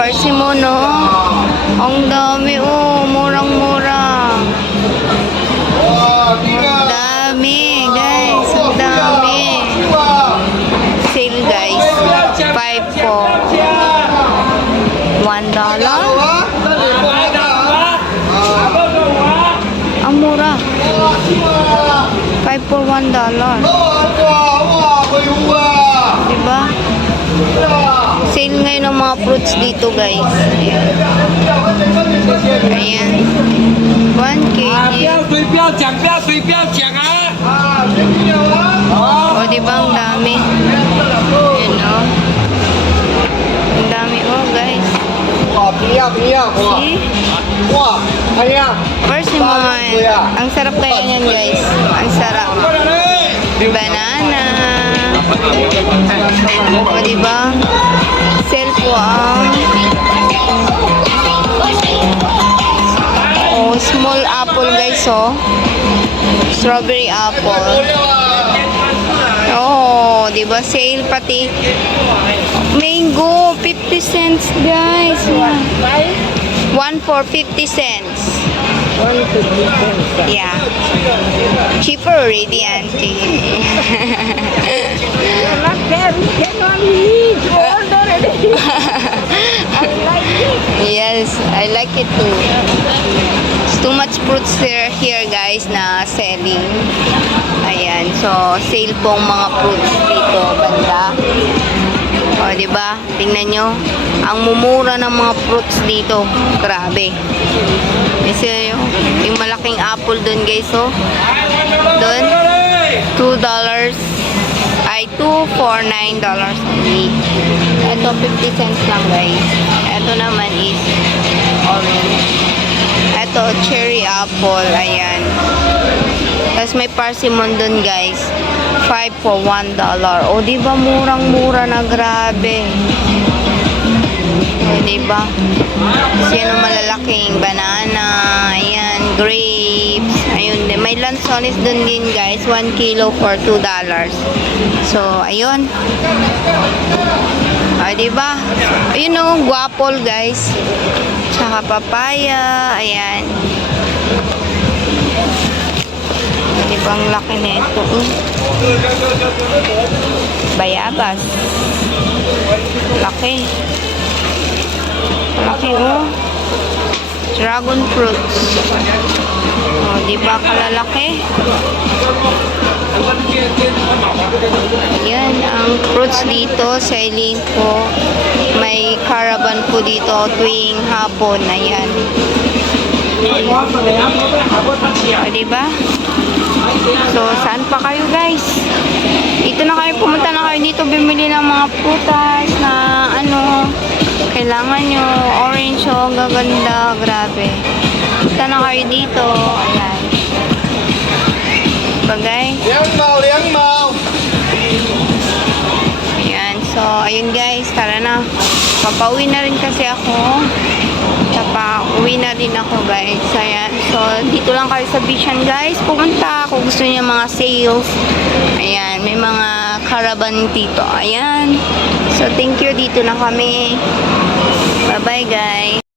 Persimmon, no? Ang dami, oh. Murang-mura. Ang dami, guys. Ang dami. Sale, guys. 5 po. 1 dollar. Ang mura. 5 for 1 dollar. Diba? Sale ngayon ng mga fruits dito guys. Ayan. Ayan. 1 kg. O, diba ang dami? Ayan o. Ang dami o guys. See? First yung mga, ang sarap kaya niyan guys. Ang sarap. Banana. O, di ba? Sale po ang Oh, small apple guys, oh. Strawberry apple. Oh, di ba? Sale pati. Mango, 50 cents, guys. One for 50 cents. Yeah. Cheaper already, auntie. yes, I like it too. It's too much fruits here, here guys na selling. Ayan, so sale pong mga fruits dito banda. O, di ba? Tingnan nyo. Ang mumura ng mga fruits dito. Grabe. Kasi yung, yung malaking apple dun guys, oh. Dun, 2 dollars ay 2 for 9 dollars only. Ito 50 cents lang guys. Ito naman is orange. Ito cherry apple, ayan. Tapos may persimmon dun guys. 5 for 1 dollar. O di ba murang-mura na grabe. O di ba? Ang malalaking banana, ayan, grapes. Ayun, may lansones dun din guys. 1 kilo for 2 dollars. So, ayun. O di ba? Ayun o, guapol guys. Tsaka papaya, ayan. Di ba ang laki na ito? Bayabas. Laki. Laki oh. Dragon fruits. Oh, di ba kalalaki? Ayan, ang fruits dito, selling po. May caravan po dito tuwing hapon. Ayan. O, diba? So, saan pa kayo guys? Dito na kayo, pumunta na kayo dito, bimili ng mga putas na ano, kailangan nyo. Orange oh, gaganda, grabe. Punta na kayo dito, ayan. Bagay. Liang mao, liang mao. Ayan, so, ayun guys, tara na. Papauwi na rin kasi ako. Din ako guys. Ayan. So, dito lang kayo sa Bishan guys. Pumunta kung gusto niyo mga sales. Ayan. May mga caravan dito. Ayan. So, thank you. Dito na kami. Bye-bye guys.